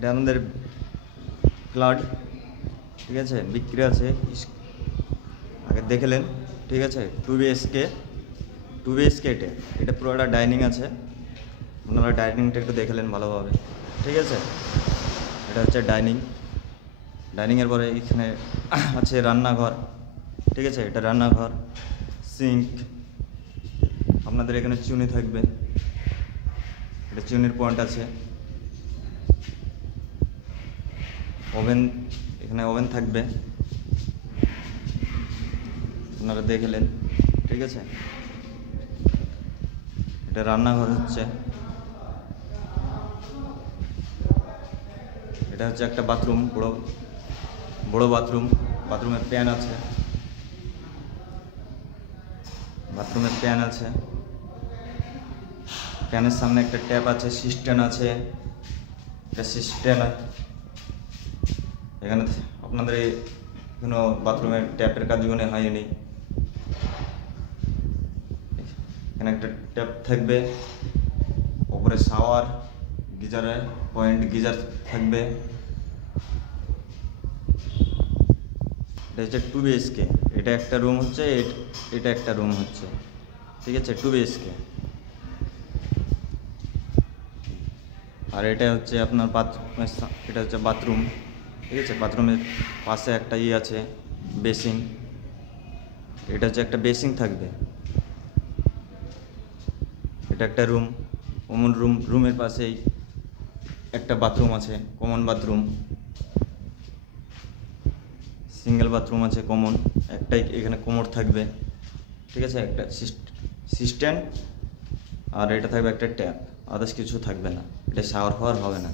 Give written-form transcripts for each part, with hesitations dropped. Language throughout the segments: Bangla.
এটা আমাদের ফ্ল্যাট, ঠিক আছে, বিক্রি আছে, আগে দেখলেন, ঠিক আছে। 2 BHK এটা পুরো একটা ডাইনিং আছে, আপনারা ডাইনিংটা একটু দেখলেন ভালোভাবে, ঠিক আছে। এটা হচ্ছে ডাইনিংয়ের পরে এখানে আছে রান্নাঘর, ঠিক আছে। এটা রান্নাঘর, সিঙ্ক, আপনাদের এখানে চিউনি থাকবে, এটা চিউনির পয়েন্ট আছে, ওভেন, এখানে ওভেন থাকবে, আপনারা দেখলেন, ঠিক আছে। এটা রান্নাঘর হচ্ছে, এটা হচ্ছে একটা বাথরুম, বড় বাথরুমের প্যান আছে, প্যানের সামনে একটা ট্যাপ আছে, সিস্টেম আছে, এটা সিস্টেম। এখানে আপনাদের কোনো বাথরুমের ট্যাপের কাজগুলো হয়নি, এখানে একটা ট্যাপ থাকবে, ওপরে শাওয়ার, গিজারের পয়েন্ট, গিজার থাকবে। এটা হচ্ছে 2 BHK, এটা একটা রুম হচ্ছে, এটা একটা রুম হচ্ছে, ঠিক আছে, 2 BHK। আর এটা হচ্ছে আপনার এটা হচ্ছে বাথরুম, ঠিক আছে। বাথরুমের পাশে একটা আছে বেসিং, এটা হচ্ছে একটা বেসিং থাকবে। এটা একটা রুম, কমন রুমের পাশেই একটা বাথরুম আছে, কমন বাথরুম, সিঙ্গেল বাথরুম আছে কমন, একটাই এখানে কোমর থাকবে, ঠিক আছে। একটা সিস্টেম, আর এটা থাকবে একটা ট্যাপ, আদার্স কিছু থাকবে না, এটা শাওয়ার ফাওয়ার হবে না।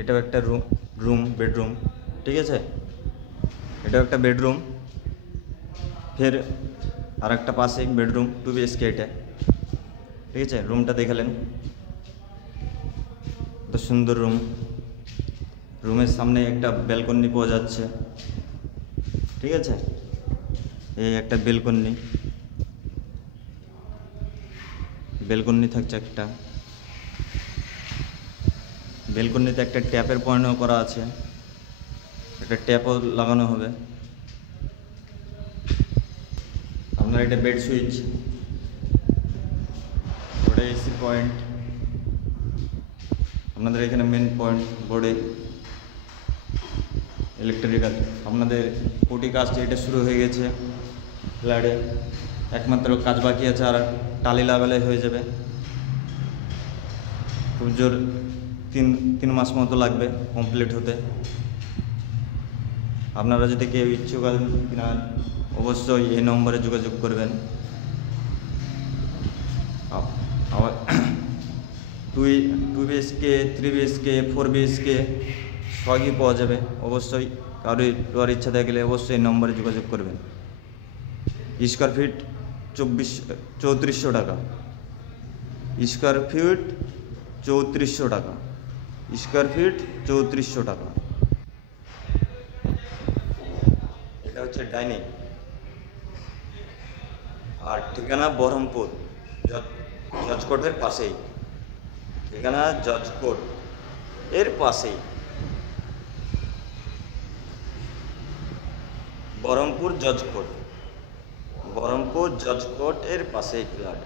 এটাও একটা বেডরুম, ঠিক আছে, এটাও একটা বেডরুম, ফের আর একটা পাশে বেডরুম, 2 BHK এটা, ঠিক আছে। রুমটা দেখলেন, তো সুন্দর রুমের সামনে একটা ব্যালকনি পাওয়া যাচ্ছে, ঠিক আছে। এই একটা ব্যালকনি থাকছে, একটা ব্যালকনিতে একটা ট্যাপের পয়েন্টও করা আছে, একটা ট্যাপও লাগানো হবে। আপনার এটা বেড সুইচ, ওটা এসি পয়েন্ট, আপনাদের এখানে মেন পয়েন্ট বোর্ডে ইলেকট্রিক্যাল। আপনাদের কোটি কাজটা এটা শুরু হয়ে গেছে ফ্ল্যাটে, একমাত্র কাজ বাকি আছে, আর টালি লাগালে হয়ে যাবে। খুব জোর 3 মাস মতো লাগবে কমপ্লিট হতে। আপনারা যদি কেউ ইচ্ছুক কিনা অবশ্যই এই নম্বরে যোগাযোগ করবেন। আবার 2 BHK, 3 BHK, 4 BHK সবই পাওয়া যাবে। অবশ্যই কারোর ইচ্ছা থাকলে অবশ্যই এই নম্বরে যোগাযোগ করবেন। স্কোয়ার ফিট 3400 টাকা, স্কোয়ার ফিট 3400 টাকা, স্কোয়ার ফিট 3400 টাকা। এটা হচ্ছে ডাইনিং, আর ঠিকানা বহরমপুর, জজকোর্টের পাশেই, ঠিকানা জজকোর্ট এর পাশেই, বহরমপুর জজকোর্ট এর পাশেই ফ্ল্যাট।